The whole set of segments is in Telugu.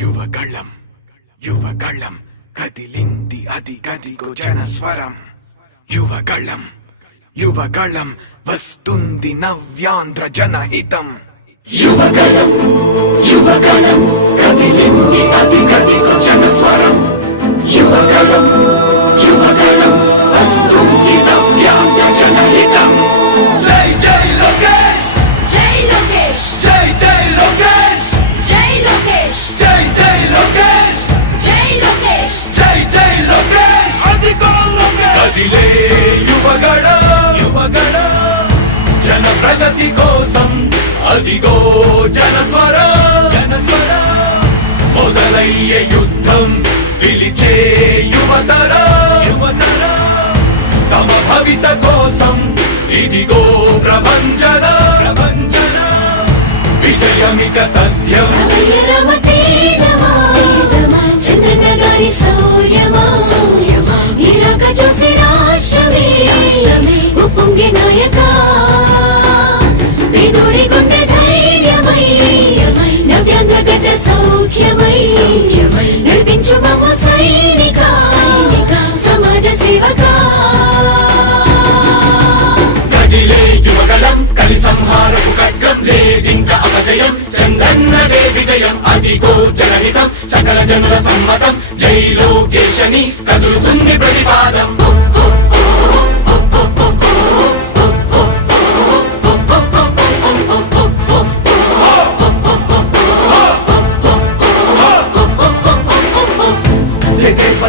యువగళం యువగళం కదిలింది అది గదిగో జనస్వరం. యువగళం యువగళం వస్తుంది నవ్యాంధ్ర జనహితం. యువగళం యువగళం కదిలింది అది గదిగో జనస్వరం. యువగళం యువగళం వస్తుంది నవ్యాంధ్ర జనహితం. జై జై లోకేష్ జై లోకేష్ జై జై లోకేష్ జై లోకేష్ జై జై లోకేష్ జై లోకేష్ జై జై లోకేష్ అదిగో లోకేష్. కదిలే యువగళం యువగళం జన ప్రగతి కోసం అదిగో జనస్వరం. జనస్వరం మొదలయ్యే యుద్ధం పిలిచే యువతరం. యువతరం తమ భవిత కోసం ఇదిగో ప్రభంజనం. ప్రభంజనం విజయమిక తథ్యం. రమయ రమ తేజమా చంద్రన్న గారి శౌర్యమా నీరాక చూసి రాష్ట్రమే ఉప్పొంగే నాయక పేదోడి గుండె ధైర్యమై నవ్యాంధ్ర గడ్డ సౌఖ్యమై నడిపించు మమ్మ సైనిక సమాజ సేవక. కదిలే యువగళం కలి సంహారపు ఖడ్గం లేదింక అపజయం. చంద్రన్నదే విజయం అదిగో జనహితం సకల జనుల సమ్మతం. జై లోకేశని కదులుతుంది ప్రతిపాదం.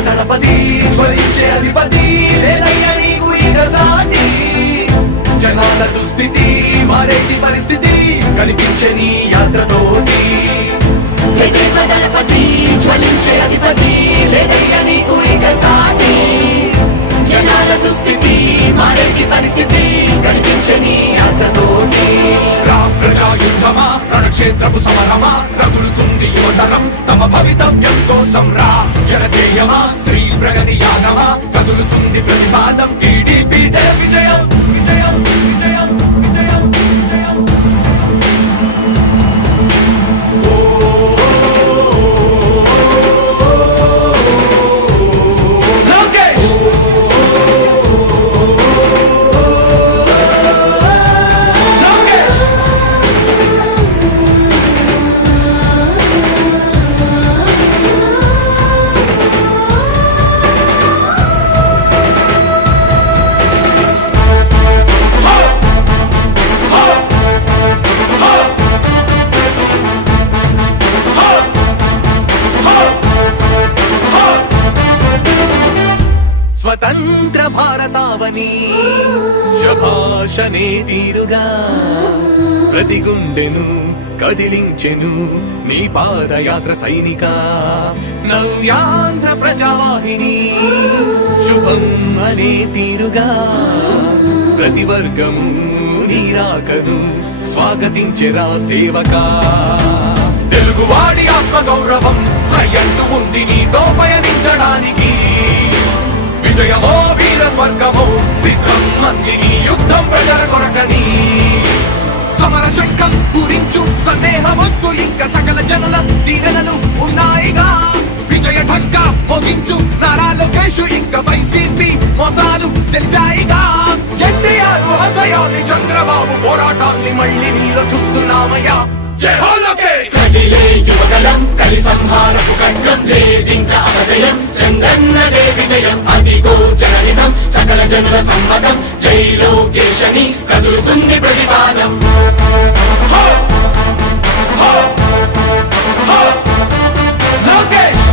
దళపతి జ్వలించే అధిపతి లేదయ్య నీకు ఇక సాటి. జనాల దుస్థితి మారేటి పరిస్థితి కనిపించే నీ యాత్రతోటి. దళపతి జ్వలించే అధిపతి లేదయ్య నీకు ఇక సాటి. జనాల దుస్థితి మారేటి పరిస్థితి కనిపించే నీ యాత్రతోటి. ప్రజాయుద్ధమా రణక్షేత్రపు సమరమా రగులుతుంది యువతరం తమ భవితవ్యం కోసం. రా జనజేయమా స్త్రీ ప్రగతి యానమా కదులుతుంది ప్రతిపాదం. టీడీపీ జయ విజయం విజయం విజయం విజయం విజయం. లోకేష్ స్వతంత్ర భారతావని శభాషనే తీరుగా ప్రతి గుండెను కదిలించెను నీ పాదయాత్ర సైనిక. నవ్యాంధ్ర ప్రజావాహిని శుభం అనే తీరుగా ప్రతి వర్గము నీరాకను స్వాగతించెరా సేవకా. తెలుగువాడి ఆత్మగౌరవం సయ్యంటూ ఉంది నీతో పయనించడానికి. విజయమో వీర స్వర్గమో సిద్ధం మందిని యుద్ధం ప్రజల కొరకని. సమర శంఖం పూరించు సందేహమొద్దు ఇంక సకల జనుల దీవెనలు ఉన్నాయిగా. విజయ ఢంకా మోగించు నారా లోకేష్ ఇంక వైసీపీ మోసాలు తెలిసాయిగా. ఎన్టీఆర్ ఆశయాల్ని చంద్రబాబు పోరాటాల్ని మళ్ళీ నీలో చూస్తున్నామయ్యా. జై హో లోకేష్. కదిలే యువగళం కలి సంహారపు ఖడ్గం లేదింక అపజయం. చంద్రన్నదే విజయం అదిగో జనహితం సకల జనుల సమ్మతం. జై లోకేశని కదులుతుంది ప్రతిపాదం. లోకేష్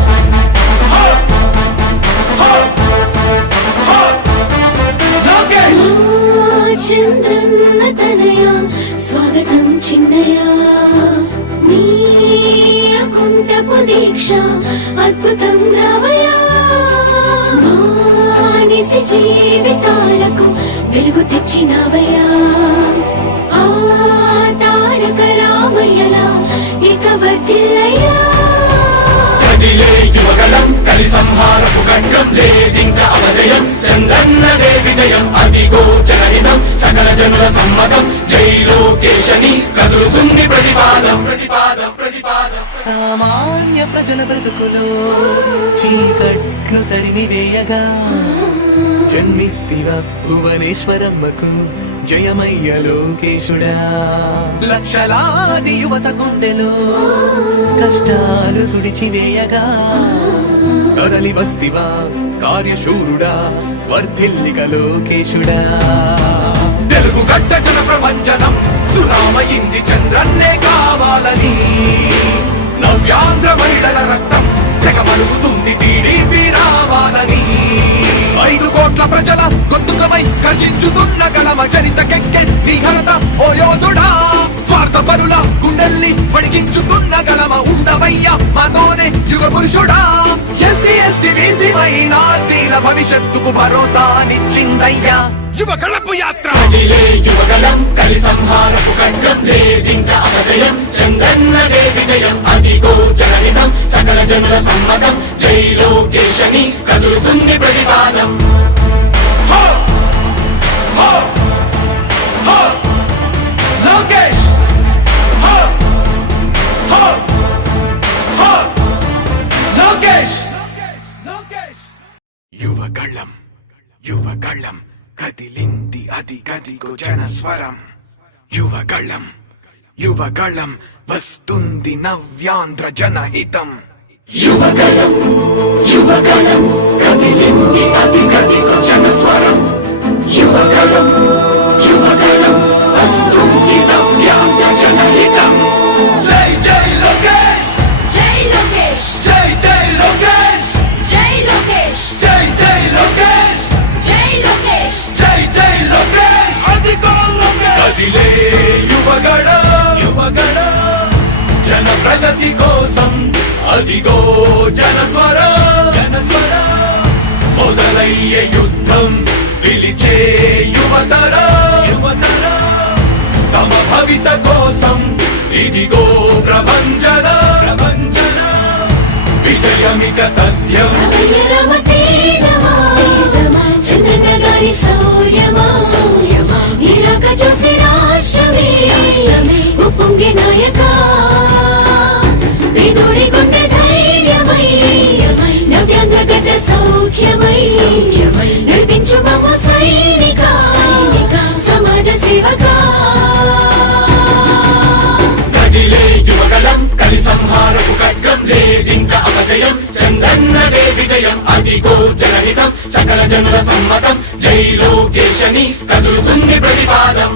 లోకేష్ చంద్రన్న తనయ స్వాగతం చిన్నయ నీ అకుంఠపు దీక్ష అద్భుతం రావయ. మానిసి జీవితాలకు వెలుగు తెచ్చినవయ్యా. ఆ తారక రామయ్యలా ఇక వర్ధిల్లయ్యా. కదిలే యువగళం కలి సంహారపు ఖడ్గం లేదింక అపజయం. చంద్రన్నదే విజయం అదిగో జనహితం సకల జనుల సమ్మతం. జై లోకేశని కదులుతుంది ప్రతిపాదం. ప్రతిపాదం ప్రతిపాదం. సామాన్య ప్రజల బ్రతుకులో చీకట్లు తరిమివేయగా జన్మిస్తివా భువనేశ్వరమ్మకు జయమయ్య లోకేశుడా. లక్షలాది యువత గుండెలో కష్టాలు తుడిచివేయగా కదలి వస్తివా కార్యశూరుడా వర్ధిల్లిక లోకేశుడా. తెలుగు గడ్డ జన ప్రపంచనం సునామయింది చంద్రన్నే కావాలని నవ్యాంధ్ర మహిళల రక్తం తెగమరుగుతుంది టీడీపీ రావాలని 5 కోట్ల ప్రజల గొంతుకమై గర్జించుతున్న గలమ చరితకెక్కె నీ ఘనత ఓ యోధుడా. స్వార్థ పరుల గుండెల్ని వడిగించుతున్న గలమ ఉండవయ్య మాతోనే యుగ పురుషుడా. ఎస్సీ ఎస్టీ బీసీ మైనార్టీల భవిష్యత్తుకు భరోసానిచ్చిందయ్యా యువ కళపు యాత్ర. కదిలే యువగలం కలి సంహారపు ఖడ్గం లేదింక అపజయం చంద్రన్నదే విజయం అదిగో జనహితం సకల జనుల సమ్మతం జై లోకేశని కదులుతుంది ప్రతిపాదం. హో! హో! హో! లోకేష్! హో! హో! హో! లోకేష్! లోకేష్! యువగళం కదిలింది అది గదిగో జనస్వరం. యువగళం వస్తుంది నవ్యాంధ్ర జనహితం. యువగలం కదిలింది అది గదిగో జనస్వరం. యువగలం వస్తుంది నవ్యాంధ్ర జనహితం. జై జై లోకేష్! జై లోకేష్ జై జై లోకేష్! జై లోకేష్ జై జై లోకేష్! జై లోకేష్ జై జై లోకేష్! అదిగో లోకేష్! కదిలే యువగళ జన ప్రగతి కోసం అదిగో జనస్వర మొదలయ్యే యుద్ధం పిలిచే యువతర తమ భవిత కోసం ఇదిగో ప్రభంజన విజయమిక తథ్యం. రామ తేజమా చంద్రన్న గారి శౌర్యమా నీరాక చూసి రాష్ట్రమే ఉప్పొంగే నాయక పేదోడి గుండె ధైర్యమై నవ్యాంధ్ర గడ్డ సౌఖ్యమై నడిపించు మమ్మ సైనిక సమాజ సేవక. కదిలే యువగలం కలి సంహారపు ఖడ్గం లేదింక అపజయం చంద్రన్నదే విజయం అదిగో జనహితం సకల జనుల సమ్మతం జై లోకేశని కదులుతుంది ప్రతిపాదం.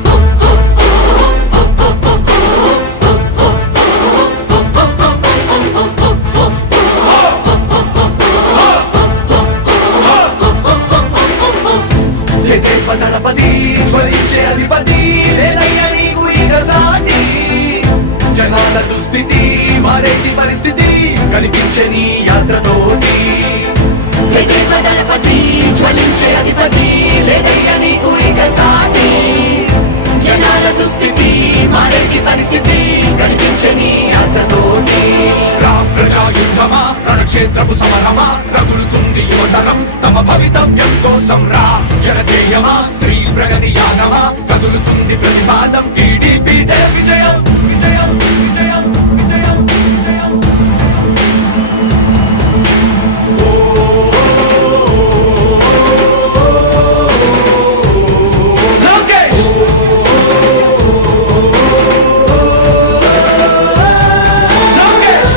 దళపతి జ్వలించే అధిపతి లేదయ్యా నీకు ఇక సాటి. జనాల దుస్థితి మారేటి పరిస్థితి కనిపించే నీ యాత్రతోటి. దళపతి జ్వలించే అధిపతి లేదయ్యా నీకు ఇక సాటి. జనాల దుస్థితి మారేటి పరిస్థితి కనిపించని యాత్రతోటి. ప్రజాయుద్ధమా రణక్షేత్రపు సమరమా రగులుతుంది యువతరం తమ భవితవ్యం కోసం రా. జనజేయమా స్త్రీ ప్రగతి యాగమా కదులుతుంది ప్రతిపాదం. టీడీపీ విజయం విజయం విజయం విజయం విజయం. లోకేష్! లోకేష్!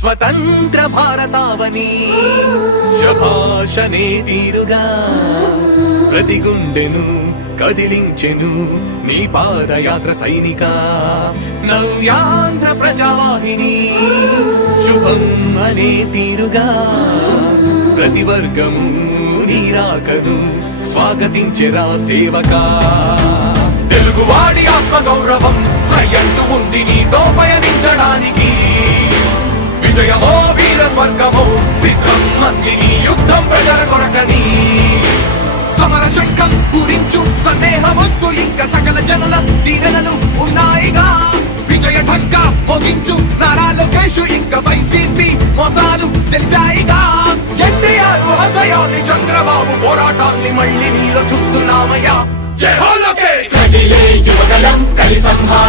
స్వతంత్ర భారతావని శభాషనే తీరుగా ప్రతి గుండెను కదిలించెను నీ పాదయాత్ర సైనిక. నవ్యాంధ్ర ప్రజావాహిని శుభం అనే తీరుగా ప్రతి వర్గము నీరాకను స్వాగతించెరా సేవకా. తెలుగువాడి ఆత్మ గౌరవం సయ్యంటూ ఉంది నీతో పయనించడానికి. విజయమో వీర స్వర్గమో సిద్ధం మంది నీ యుద్ధం ప్రజల కొరకని. సమర శంఖం పూరించు సందేహమొద్దు ఇంకా సకల జనుల దీవెనలు ఉన్నాయిగా విజయ ఢంకా మోగించు నారా లోకేష్ ఇంకా వైసీపీ మోసాలు తెలిసాయిగా ఎన్టీఆర్ ఆశయాల్ని చంద్రబాబు పోరాటాల్ని మళ్ళీ నీలో చూస్తున్నామయ్యా జై హో లోకేష్ కదిలే యువగలం కలి సంహార